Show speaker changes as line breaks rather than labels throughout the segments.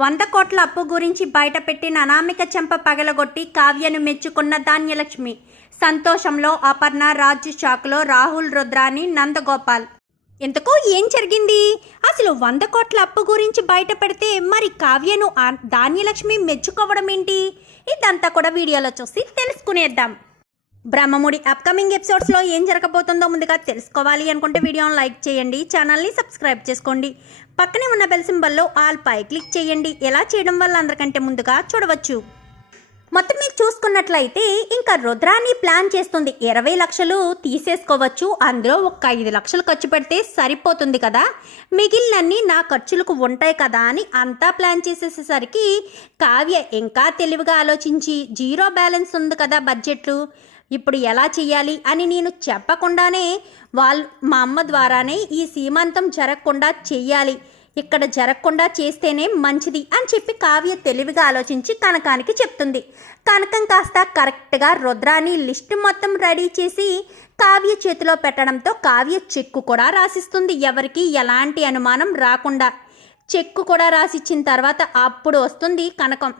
వంద కోట్ల అప్పు గురించి బయటపెట్టిన అనామిక చెంప పగలగొట్టి కావ్యను మెచ్చుకున్న ధాన్యలక్ష్మి. సంతోషంలో అపర్ణ రాజు షాక్లో రాహుల్ రుద్రాని నందగోపాల్. ఇంతకు ఏం జరిగింది? అసలు వంద కోట్ల అప్పు గురించి బయట పెడితే మరి కావ్యను ధాన్యలక్ష్మి మెచ్చుకోవడం ఏంటి ఇదంతా కూడా వీడియోలో చూసి తెలుసుకునేద్దాం. బ్రహ్మముడి అప్కమింగ్ ఎపిసోడ్స్లో ఏం జరగబోతుందో ముందుగా తెలుసుకోవాలి అనుకుంటే వీడియోను లైక్ చేయండి ఛానల్ని సబ్స్క్రైబ్ చేసుకోండి. పక్కనే ఉన్న బెల్ సింబల్లో ఆల్ పై క్లిక్ చేయండి. ఎలా చేయడం వల్ల అందరికంటే ముందుగా చూడవచ్చు. మొత్తం మీరు చూసుకున్నట్లయితే ఇంకా రుద్రాని ప్లాన్ చేస్తుంది. ఇరవై లక్షలు తీసేసుకోవచ్చు. అందులో ఒక ఐదు లక్షలు ఖర్చు పెడితే సరిపోతుంది కదా. మిగిలినన్ని నా ఖర్చులకు ఉంటాయి కదా అని అంతా ప్లాన్ చేసేసేసరికి కావ్య ఇంకా తెలివిగా ఆలోచించి జీరో బ్యాలెన్స్ ఉంది కదా బడ్జెట్లు ఇప్పుడు ఎలా చేయాలి అని నేను చెప్పకుండానే వాళ్ళు మా అమ్మ ద్వారానే ఈ సీమంతం జరగకుండా చెయ్యాలి. ఇక్కడ జరగకుండా చేస్తేనే మంచిది అని చెప్పి కావ్య తెలివిగా ఆలోచించి కనకానికి చెప్తుంది. కనకం కాస్త కరెక్ట్గా రుద్రాని లిస్ట్ మొత్తం రెడీ చేసి కావ్య చేతిలో పెట్టడంతో కావ్య చెక్కు కూడా రాసిస్తుంది. ఎవరికి ఎలాంటి అనుమానం రాకుండా చెక్కు కూడా రాసిచ్చిన తర్వాత అప్పుడు వస్తుంది కనకం.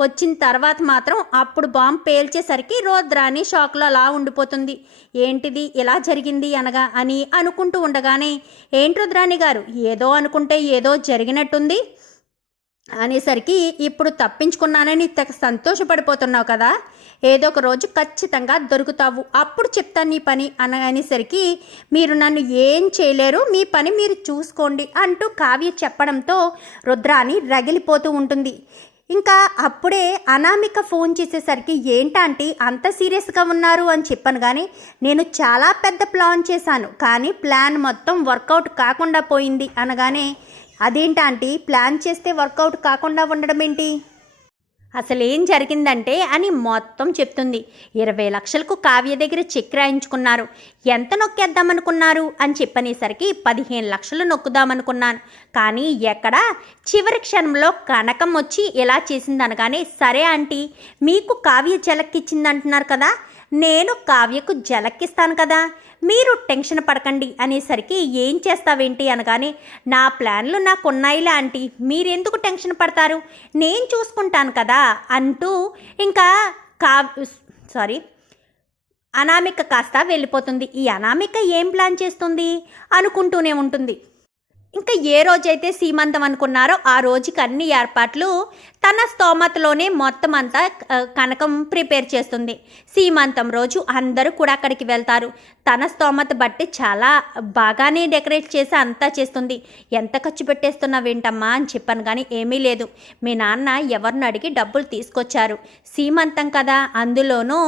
వచ్చిన తర్వాత మాత్రం అప్పుడు బాంబు పేల్చేసరికి రోద్రాని షాక్లో అలా ఉండిపోతుంది. ఏంటిది? ఇలా జరిగింది అనగా అని అనుకుంటూ ఉండగానే ఏంటి రుద్రాణి గారు? ఏదో అనుకుంటే ఏదో జరిగినట్టుంది. అనేసరికి ఇప్పుడు తప్పించుకున్నానని తెగ సంతోషపడిపోతున్నావు కదా? ఏదో ఒక రోజు ఖచ్చితంగా దొరుకుతావు. అప్పుడు చెప్తాను నీ పని. అనగానేసరికి మీరు నన్ను ఏం చేయలేరు. మీ పని మీరు చూసుకోండి. అంటూ కావ్య చెప్పడంతో రుద్రాని రగిలిపోతూ ఉంటుంది. ఇంకా అప్పుడే అనామిక ఫోన్ చేసేసరికి ఏంటంటే అంత సీరియస్గా ఉన్నారు? అని చెప్పాను కానీ నేను చాలా పెద్ద ప్లాన్ చేశాను కానీ ప్లాన్ మొత్తం వర్కౌట్ కాకుండా పోయింది అనగానే అదేంటంటే ప్లాన్ చేస్తే వర్కౌట్ కాకుండా ఉండడం ఏంటి అసలేం జరిగిందంటే అని మొత్తం చెప్తుంది. ఇరవై లక్షలకు కావ్య దగ్గర చెక్ రాయించుకున్నారు. ఎంత నొక్కేద్దామనుకున్నారు? అని చెప్పనేసరికి పదిహేను లక్షలు నొక్కుదామనుకున్నాను. కానీ ఎక్కడ? చివరి క్షణంలో కనకం వచ్చి ఇలా చేసిందనగానే సరే ఆంటీ మీకు కావ్య చెలక్కిచ్చిందంటున్నారు కదా నేను కావ్యకు జలక్కిస్తాను కదా మీరు టెన్షన్ పడకండి అనేసరికి ఏం చేస్తావేంటి అనగానే నా ప్లాన్లు నాకున్నాయిలా ఆంటీ మీరెందుకు టెన్షన్ పడతారు నేను చూసుకుంటాను కదా అంటూ ఇంకా కావ్ సారీ అనామిక కాస్త వెళ్ళిపోతుంది. ఈ అనామిక ఏం ప్లాన్ చేస్తుంది? అనుకుంటూనే ఉంటుంది. ఇంకా ఏ రోజైతే సీమంతం అనుకున్నారో ఆ రోజుకి అన్ని ఏర్పాట్లు తన స్తోమతలోనే మొత్తం అంతా కనకం ప్రిపేర్ చేస్తుంది. సీమంతం రోజు అందరూ కూడా అక్కడికి వెళ్తారు. తన స్తోమత బట్టి చాలా బాగానే డెకరేట్ చేసి అంతా చేస్తుంది. ఎంత ఖర్చు పెట్టేస్తున్నావేంటమ్మా అని చెప్పాను కానీ ఏమీ లేదు. మీ నాన్న ఎవరిని అడిగి డబ్బులు తీసుకొచ్చారు. సీమంతం కదా అందులోనూ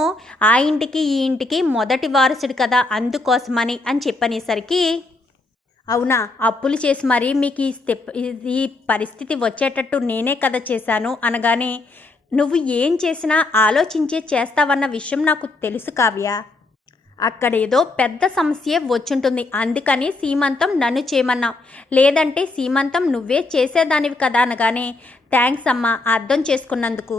ఆ ఇంటికి ఈ ఇంటికి మొదటి వారసుడు కదా అందుకోసమని అని చెప్పనేసరికి అవునా? అప్పులు చేసి మరీ మీకు ఈ స్టెప్ ఈ పరిస్థితి వచ్చేటట్టు నేనే కదా చేశాను అనగానే నువ్వు ఏం చేసినా ఆలోచించే చేస్తావన్న విషయం నాకు తెలుసు కావ్య. అక్కడ ఏదో పెద్ద సమస్య వచ్చుంటుంది. అందుకని సీమంతం నన్ను చేయమన్నావు లేదంటే సీమంతం నువ్వే చేసేదానివి కదా అనగానే థ్యాంక్స్ అమ్మా అర్థం చేసుకున్నందుకు.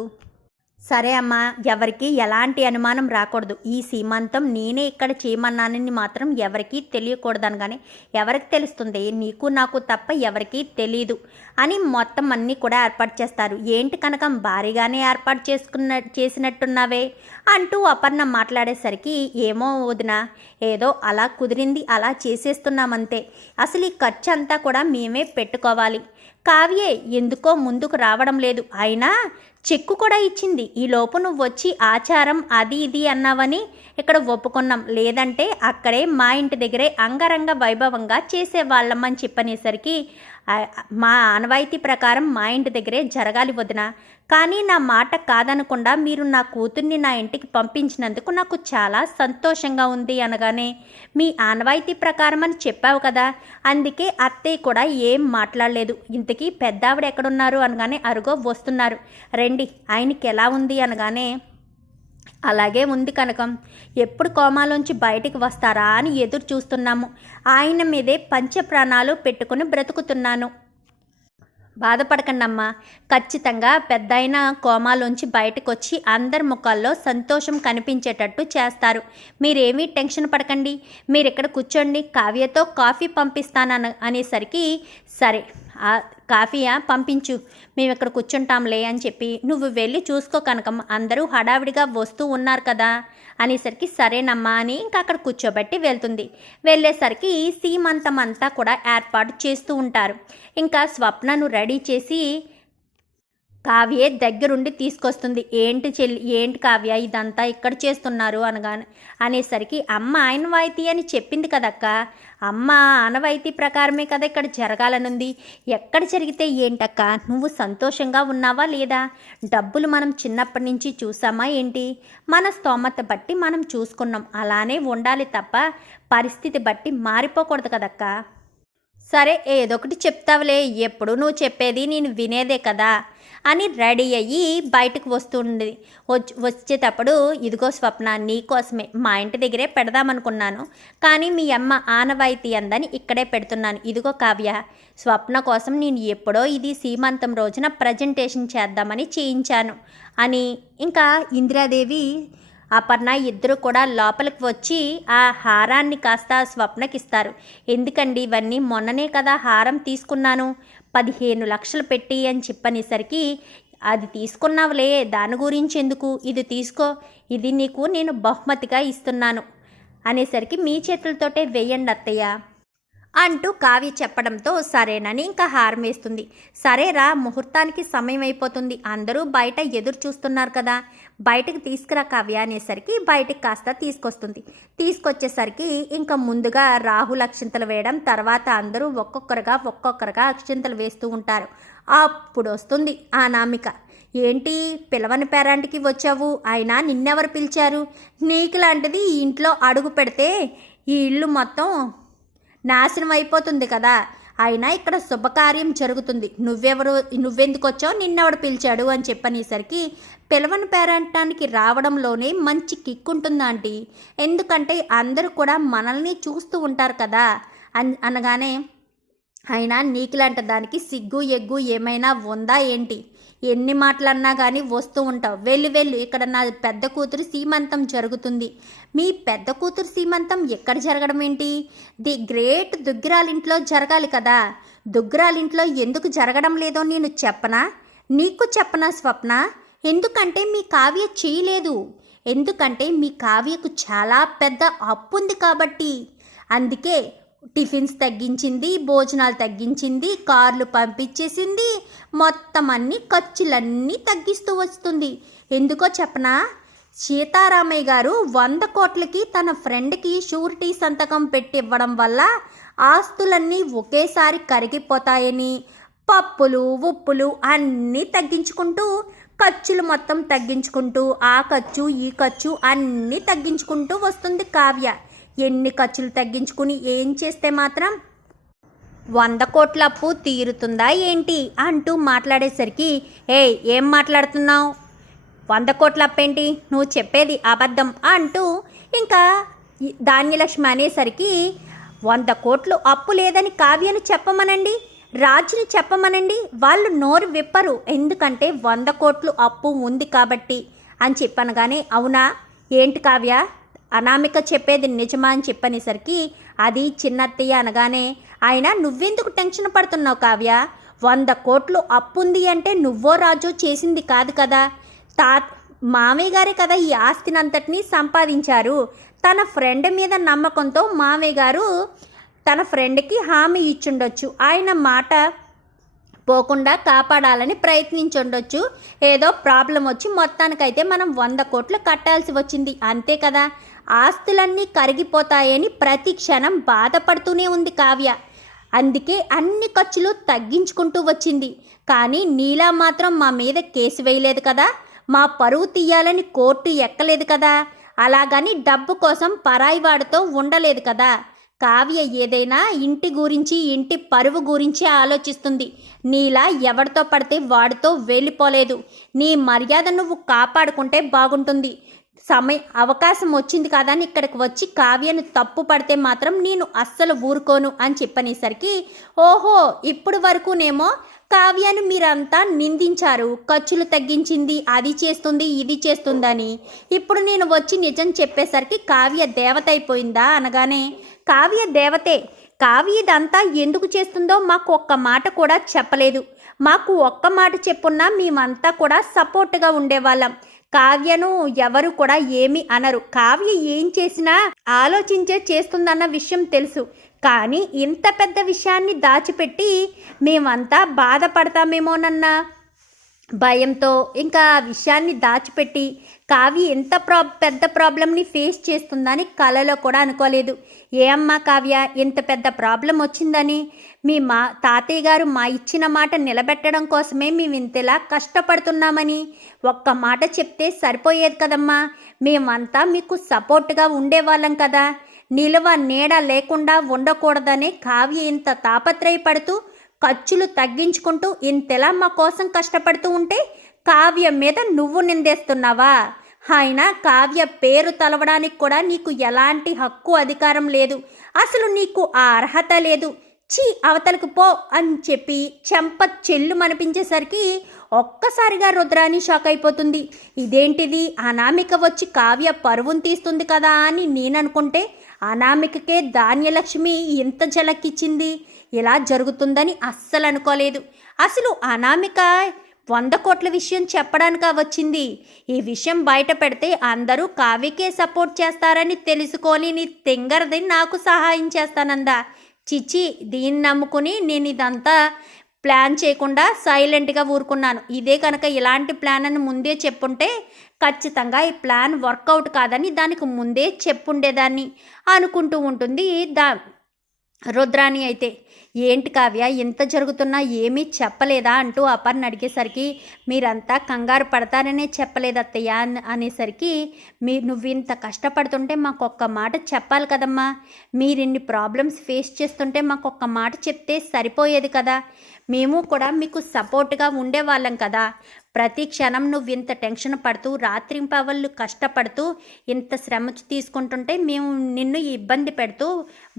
సరే అమ్మా ఎవరికి ఎలాంటి అనుమానం రాకూడదు. ఈ సీమంతం నేనే ఇక్కడ చేయమన్నానని మాత్రం ఎవరికీ తెలియకూడదని కానీ ఎవరికి తెలుస్తుంది? నీకు నాకు తప్ప ఎవరికీ తెలీదు అని మొత్తం అన్నీ కూడా ఏర్పాటు చేస్తారు. ఏంటి కనకం భారీగానే ఏర్పాటు చేసుకున్న చేసినట్టున్నావే? అంటూ అపర్ణ మాట్లాడేసరికి ఏమో వదిన ఏదో అలా కుదిరింది అలా చేసేస్తున్నామంతే. అసలు ఈ ఖర్చు అంతా కూడా మేమే పెట్టుకోవాలి. కావ్యే ఎందుకో ముందుకు రావడం లేదు. అయినా చెక్కు కూడా ఇచ్చింది. ఈ లోపు నువ్వు వచ్చి ఆచారం అది ఇది అన్నావని ఇక్కడ ఒప్పుకున్నాం. లేదంటే అక్కడే మా ఇంటి దగ్గరే అంగరంగ వైభవంగా చేసేవాళ్ళం అని చెప్పనేసరికి మా ఆనవాయితీ ప్రకారం మా ఇంటి దగ్గరే జరగాలి వదిన. కానీ నా మాట కాదనకుండా మీరు నా కూతుర్ని నా ఇంటికి పంపించినందుకు నాకు చాలా సంతోషంగా ఉంది అనగానే మీ ఆనవాయితీ ప్రకారం అని చెప్పావు కదా అందుకే అత్తయ్య కూడా ఏం మాట్లాడలేదు. ఇంతకీ పెద్దావిడ ఎక్కడున్నారు అనగానే అరుగో వస్తున్నారు. రండి ఆయనకి ఎలా ఉంది అనగానే అలాగే ఉంది కనకం. ఎప్పుడు కోమాలోంచి బయటికి వస్తారా అని ఎదురు చూస్తున్నాము. ఆయన మీదే పంచ ప్రాణాలు పెట్టుకుని బ్రతుకుతున్నాను. బాధపడకండమ్మా. ఖచ్చితంగా పెద్దయిన కోమాలోంచి బయటకు వచ్చి అందరి ముఖాల్లో సంతోషం కనిపించేటట్టు చేస్తారు. మీరేమీ టెన్షన్ పడకండి. మీరు ఇక్కడ కూర్చోండి. కావ్యతో కాఫీ పంపిస్తానని అనేసరికి సరే. కాఫీయా? పంపించు. మేము ఇక్కడ కూర్చుంటాంలే అని చెప్పి నువ్వు వెళ్ళి చూసుకో కనకం అందరూ హడావిడిగా వస్తూ ఉన్నారు కదా అనేసరికి సరేనమ్మా అని ఇంకా అక్కడ కూర్చోబెట్టి వెళ్తుంది. వెళ్ళేసరికి సీమంతం అంతా కూడా ఏర్పాటు చేస్తూ ఉంటారు. ఇంకా స్వప్నను రెడీ చేసి కావ్యే దగ్గరుండి తీసుకొస్తుంది. ఏంటి చెల్లి ఏంటి కావ్య ఇదంతా ఇక్కడ చేస్తున్నారు అనగానే అనేసరికి అమ్మ ఆనవాయితీ అని చెప్పింది కదక్క. అమ్మ ఆనవాయితీ ప్రకారమే కదా ఇక్కడ జరగాలనుంది. ఎక్కడ జరిగితే ఏంటక్క? నువ్వు సంతోషంగా ఉన్నావా లేదా? డబ్బులు మనం చిన్నప్పటి నుంచి చూసామా ఏంటి? మన స్తోమత బట్టి మనం చూసుకున్నాం. అలానే ఉండాలి తప్ప పరిస్థితి బట్టి మారిపోకూడదు కదక్క. సరే ఏదొకటి చెప్తావులే. ఎప్పుడు నువ్వు చెప్పేది నేను వినేదే కదా. అని రెడీ అయ్యి బయటకు వస్తుండేది వచ్చి వచ్చేటప్పుడు ఇదిగో స్వప్న నీకోసమే మా ఇంటి దగ్గరే పెడదామనుకున్నాను కానీ మీ అమ్మ ఆనవాయితీ అందని ఇక్కడే పెడుతున్నాను. ఇదిగో కావ్య స్వప్న కోసం నేను ఎప్పుడో ఇది సీమంతం రోజున ప్రజెంటేషన్ చేద్దామని చేయించాను అని. ఇంకా ఇందిరాదేవి అపర్ణ ఇద్దరు కూడా లోపలికి వచ్చి ఆ హారాన్ని కాస్త స్వప్నకిస్తారు. ఎందుకండి ఇవన్నీ మొన్ననే కదా హారం తీసుకున్నాను. పదిహేను లక్షలు పెట్టి అని చెప్పనేసరికి అది తీసుకున్నావులే దాని గురించి ఎందుకు? ఇది తీసుకో ఇది నీకు నేను బహుమతిగా ఇస్తున్నాను అనేసరికి మీ చేతులతోటే వేయండి అత్తయ్య. అంటూ కావ్య చెప్పడంతో సరేనని ఇంకా హారమేస్తుంది. సరేరా ముహూర్తానికి సమయం అయిపోతుంది. అందరూ బయట ఎదురు చూస్తున్నారు కదా. బయటకు తీసుకురా కావ్య అనేసరికి బయటకు కాస్త తీసుకొస్తుంది. తీసుకొచ్చేసరికి ఇంకా ముందుగా రాహుల్ అక్షింతలు వేయడం తర్వాత అందరూ ఒక్కొక్కరుగా ఒక్కొక్కరుగా అక్షింతలు వేస్తూ ఉంటారు. అప్పుడు వస్తుంది ఆ నామిక ఏంటి పిలవని పేరాంటికి వచ్చావు? అయినా నిన్నెవరు పిలిచారు? నీకు లాంటిది ఇంట్లో అడుగు పెడితే ఈ ఇల్లు మొత్తం నాశనం అయిపోతుంది కదా. అయినా ఇక్కడ శుభకార్యం జరుగుతుంది. నువ్వెవరు నువ్వెందుకు వచ్చావు నిన్నెవడు పిలిచాడు? అని చెప్పనేసరికి పిలవని పేరంటానికి రావడంలోనే మంచి కిక్ ఉంటుంది ఆంటీ? ఎందుకంటే అందరూ కూడా మనల్ని చూస్తూ ఉంటారు కదా. అన్ అనగానే అయినా నీకులాంటి దానికి సిగ్గు ఎగ్గు ఏమైనా ఉందా ఏంటి? ఎన్ని మాటలన్నా కానీ వస్తూ ఉంటావు. వెళ్ళి వెళ్ళు. ఇక్కడ నా పెద్ద కూతురు సీమంతం జరుగుతుంది. మీ పెద్ద కూతురు సీమంతం ఎక్కడ జరగడం ఏంటి? ది గ్రేట్ దుగ్గిరాలింట్లో జరగాలి కదా. దుగ్గిరాలింట్లో ఎందుకు జరగడం లేదో నేను చెప్పనా? నీకు చెప్పనా స్వప్న? ఎందుకంటే మీ కావ్య చేయలేదు. ఎందుకంటే మీ కావ్యకు చాలా పెద్ద అప్పు ఉంది కాబట్టి. అందుకే టిఫిన్స్ తగ్గించింది భోజనాలు తగ్గించింది కార్లు పంపించేసింది. మొత్తం అన్ని ఖర్చులన్నీ తగ్గిస్తూ వస్తుంది. ఎందుకో చెప్పనా? సీతారామయ్య గారు వంద కోట్లకి తన ఫ్రెండ్కి షూరిటీ సంతకం పెట్టి ఇవ్వడం వల్ల ఆస్తులన్నీ ఒకేసారి కరిగిపోతాయని పప్పులు ఉప్పులు అన్నీ తగ్గించుకుంటూ ఖర్చులు మొత్తం తగ్గించుకుంటూ ఆ ఖర్చు ఈ ఖర్చు అన్నీ తగ్గించుకుంటూ వస్తుంది కావ్య. ఎన్ని ఖర్చులు తగ్గించుకుని ఏం చేస్తే మాత్రం వంద కోట్ల అప్పు తీరుతుందా ఏంటి అంటూ మాట్లాడేసరికి ఏ ఏం మాట్లాడుతున్నావు? వంద కోట్ల అప్పేంటి నువ్వు చెప్పేది అబద్ధం అంటూ ఇంకా ధాన్యలక్ష్మి అనేసరికి వంద కోట్లు అప్పు లేదని కావ్యను చెప్పమనండి రాజుని చెప్పమనండి వాళ్ళు నోరు విప్పరు. ఎందుకంటే వంద కోట్లు అప్పు ఉంది కాబట్టి అని చెప్పనగానే అవునా? ఏంటి కావ్య? అనామిక చెప్పేది నిజమా అని చెప్పనేసరికి అది చిన్నత్తయ్య అనగానే ఆయన నువ్వెందుకు టెన్షన్ పడుతున్నావు కావ్య? వంద కోట్లు అప్పుంది అంటే నువ్వో రాజు చేసింది కాదు కదా. తా మామయ్య గారే కదా ఈ ఆస్తినంతటినీ సంపాదించారు. తన ఫ్రెండ్ మీద నమ్మకంతో మామయ్య గారు తన ఫ్రెండ్కి హామీ ఇచ్చుండొచ్చు. ఆయన మాట పోకుండా కాపాడాలని ప్రయత్నించుండొచ్చు. ఏదో ప్రాబ్లం వచ్చి మొత్తానికైతే మనం వంద కోట్లు కట్టాల్సి వచ్చింది. అంతే కదా. ఆస్తులన్నీ కరిగిపోతాయని ప్రతి క్షణం బాధపడుతూనే ఉంది కావ్య. అందుకే అన్ని ఖర్చులు తగ్గించుకుంటూ వచ్చింది. కానీ నీలా మాత్రం మా మీద కేసు వేయలేదు కదా. మా పరువు తీయాలని కోర్టు ఎక్కలేదు కదా. అలాగని డబ్బు కోసం పరాయి వాడితో ఉండలేదు కదా. కావ్య ఏదైనా ఇంటి గురించి ఇంటి పరువు గురించి ఆలోచిస్తుంది. నీలా ఎవరితో పడితే వాడితో వెళ్ళిపోలేదు. నీ మర్యాద నువ్వు కాపాడుకుంటే బాగుంటుంది. సమయ అవకాశం వచ్చింది కదా అని ఇక్కడికి వచ్చి కావ్యను తప్పు పడితే మాత్రం నేను అస్సలు ఊరుకోను అని చెప్పనేసరికి ఓహో ఇప్పుడు వరకునేమో కావ్యను మీరంతా నిందించారు. ఖర్చులు తగ్గించింది అది చేస్తుంది ఇది చేస్తుందని. ఇప్పుడు నేను వచ్చి నిజం చెప్పేసరికి కావ్య దేవత అయిపోయిందా అనగానే కావ్య దేవతే కావ్య ఇదంతా ఎందుకు చేస్తుందో మాకు ఒక్క మాట కూడా చెప్పలేదు. మాకు ఒక్క మాట చెప్పున్నా మేమంతా కూడా సపోర్ట్గా ఉండేవాళ్ళం. కావ్యను ఎవరు కూడా ఏమీ అనరు. కావ్య ఏం చేసినా ఆలోచించే చేస్తుందన్న విషయం తెలుసు. కానీ ఇంత పెద్ద విషయాన్ని దాచిపెట్టి మేమంతా బాధపడతామేమోనన్నా? భయంతో ఇంకా ఆ విషయాన్ని దాచిపెట్టి కావ్య ఎంత ప్రా పెద్ద ప్రాబ్లంని ఫేస్ చేస్తుందని కలలో కూడా అనుకోలేదు. ఏ అమ్మ కావ్య ఇంత పెద్ద ప్రాబ్లం వచ్చిందని? మీ మా తాతయ్య గారు మా ఇచ్చిన మాట నిలబెట్టడం కోసమే మేము ఇంతలా కష్టపడుతున్నామని ఒక్క మాట చెప్తే సరిపోయేది కదమ్మా. మేమంతా మీకు సపోర్ట్గా ఉండేవాళ్ళం కదా. నిలువ నీడ లేకుండా ఉండకూడదనే కావ్య ఇంత తాపత్రయపడుతూ ఖర్చులు తగ్గించుకుంటూ ఇంతలా మా కోసం కష్టపడుతూ ఉంటే కావ్య మీద నువ్వు నిందేస్తున్నావా? ఆయన కావ్య పేరు తలవడానికి కూడా నీకు ఎలాంటి హక్కు అధికారం లేదు. అసలు నీకు ఆ అర్హత లేదు. చీ అవతలకు పో అని చెప్పి చెంప చెల్లు మనిపించేసరికి ఒక్కసారిగా రుద్రాని షాక్ అయిపోతుంది. ఇదేంటిది? అనామిక వచ్చి కావ్య పరువును తీస్తుంది కదా అని నేననుకుంటే అనామికకే ధాన్యలక్ష్మి ఇంత జలక్కిచ్చింది ఇలా జరుగుతుందని అస్సలు అనుకోలేదు. అసలు అనామిక వంద కోట్ల విషయం చెప్పడానిక వచ్చింది. ఈ విషయం బయట పెడితే అందరూ కావ్యకే సపోర్ట్ చేస్తారని తెలుసుకొని నీ తెంగరది నాకు సహాయం చేస్తానందా. చిచి దీన్ని నమ్ముకుని నేను ఇదంతా ప్లాన్ చేయకుండా సైలెంట్గా ఊరుకున్నాను. ఇదే కనుక ఇలాంటి ప్లాన్ అని ముందే చెప్పుంటే ఖచ్చితంగా ఈ ప్లాన్ వర్కౌట్ కాదని దానికి ముందే చెప్పుండేదాన్ని అనుకుంటూ ఉంటుంది దా రుద్రాణి అయితే. ఏంటి కావ్య ఇంత జరుగుతున్నా ఏమీ చెప్పలేదా అంటూ అపర్ణ అడిగేసరికి మీరంతా కంగారు పడతారనే చెప్పలేదు అత్తయ్య అనేసరికి మీ నువ్వు ఇంత కష్టపడుతుంటే మాకు ఒక్క మాట చెప్పాలి కదమ్మా. మీరిన్ని ప్రాబ్లమ్స్ ఫేస్ చేస్తుంటే మాకు ఒక్క మాట చెప్తే సరిపోయేది కదా. మేము కూడా మీకు సపోర్ట్గా ఉండేవాళ్ళం కదా. ప్రతి క్షణం నువ్వు ఇంత టెన్షన్ పడుతూ రాత్రింపవళ్ళు కష్టపడుతూ ఇంత శ్రమ తీసుకుంటుంటే మేము నిన్ను ఇబ్బంది పెడుతూ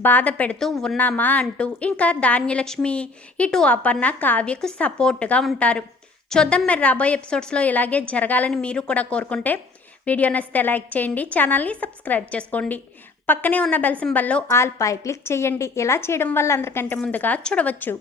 బాధ పెడుతూ ఉన్నామా అంటూ ఇంకా ధాన్యలక్ష్మి ఇటు అపర్ణ కావ్యకు సపోర్ట్గా ఉంటారు. చూద్దాం మరి రాబోయే ఎపిసోడ్స్లో ఇలాగే జరగాలని మీరు కూడా కోరుకుంటే వీడియో నచ్చితే లైక్ చేయండి ఛానల్ని సబ్స్క్రైబ్ చేసుకోండి. పక్కనే ఉన్న బెల్ సింబల్లో ఆల్ పై క్లిక్ చేయండి. ఇలా చేయడం వల్ల అందరికంటే ముందుగా చూడవచ్చు.